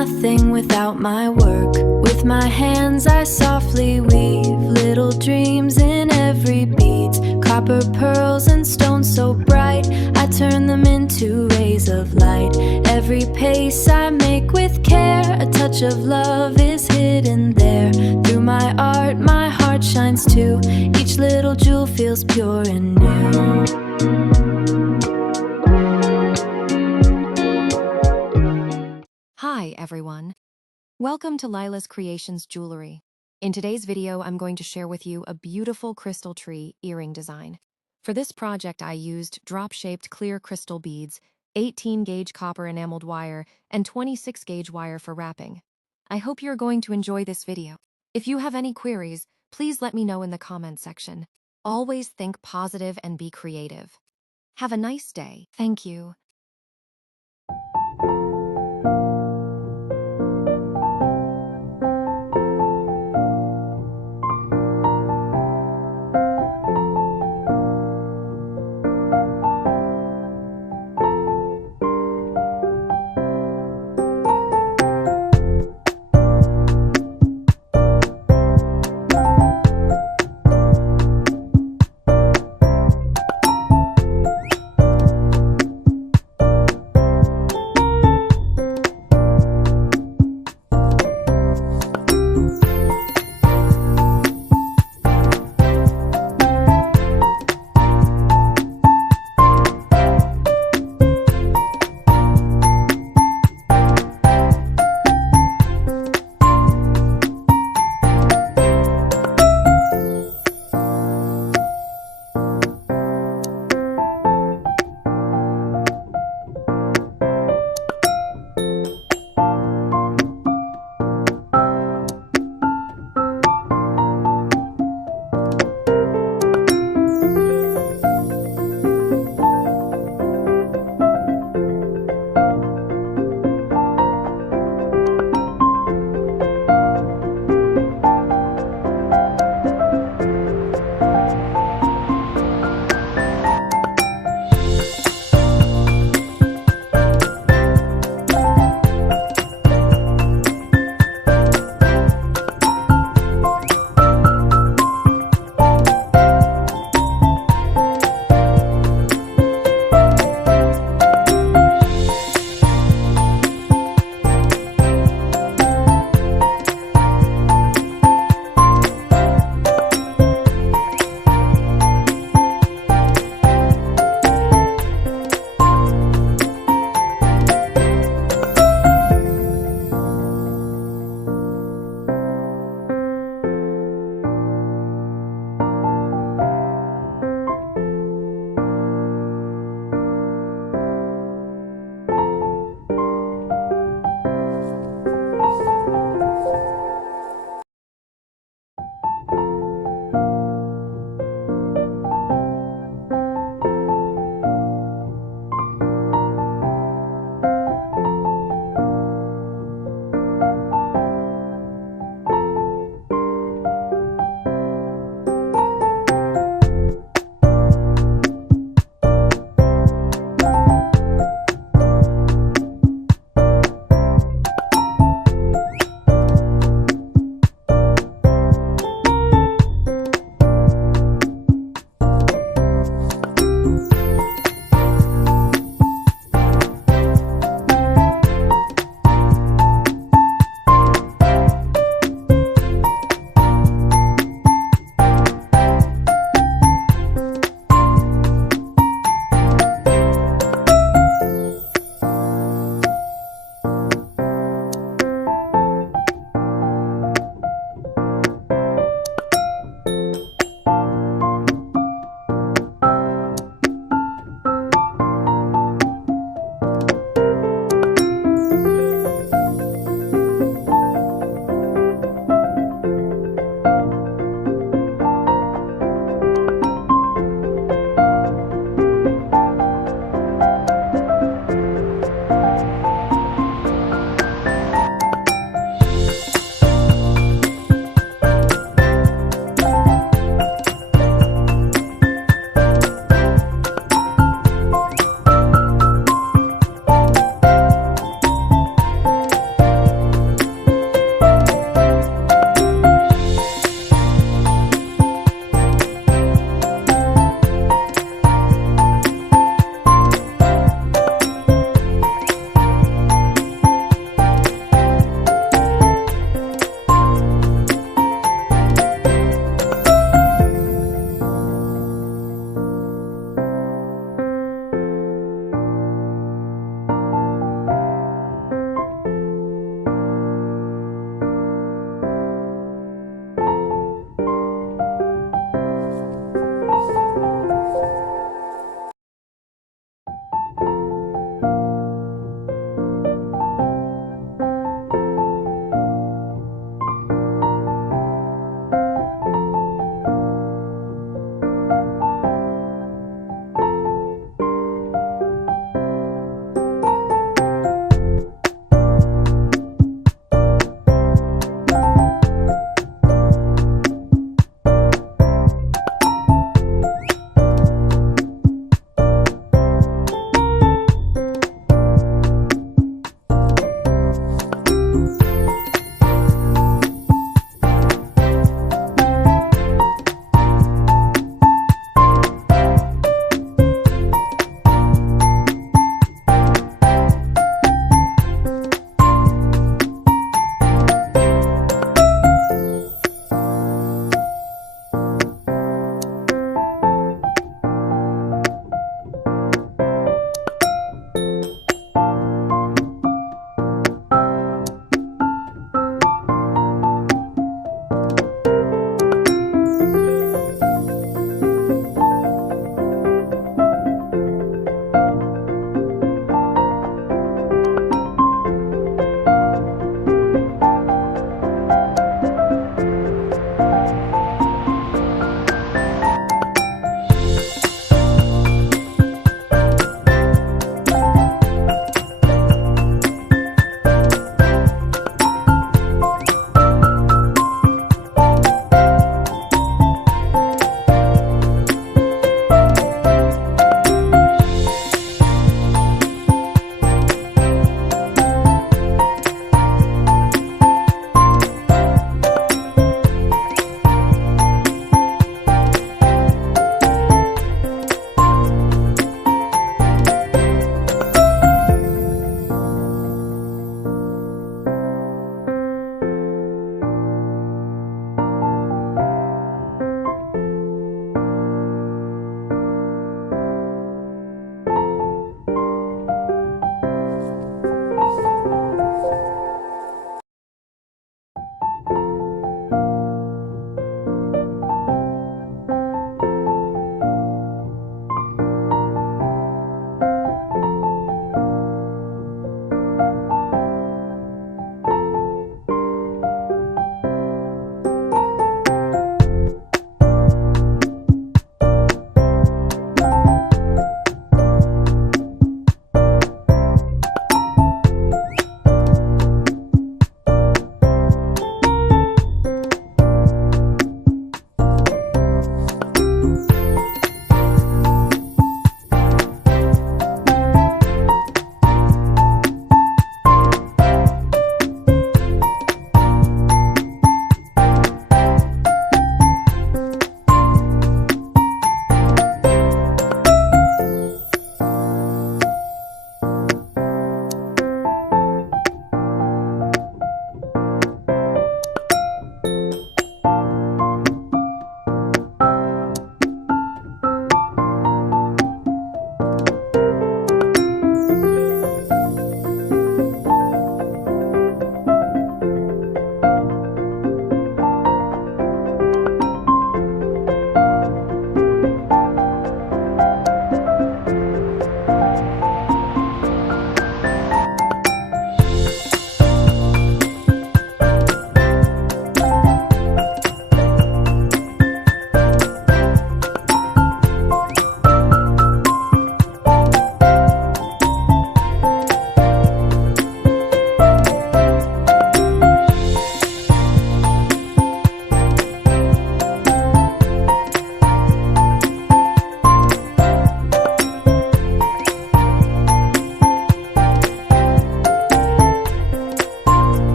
nothing without my work. With my hands I softly weave little dreams in every bead. Copper pearls and stones so bright, I turn them into rays of light. Every pace I make with care, a touch of love is hidden there. Through my art, my heart shines too. Each little jewel feels pure and new. Hi everyone, welcome to Laila's Creations Jewelry. In today's video, I'm going to share with you a beautiful crystal tree earring design. For this project, I used drop-shaped clear crystal beads, 18-gauge copper enameled wire, and 26-gauge wire for wrapping. I hope you're going to enjoy this video. If you have any queries, please let me know in the comments section. Always think positive and be creative. Have a nice day. Thank you.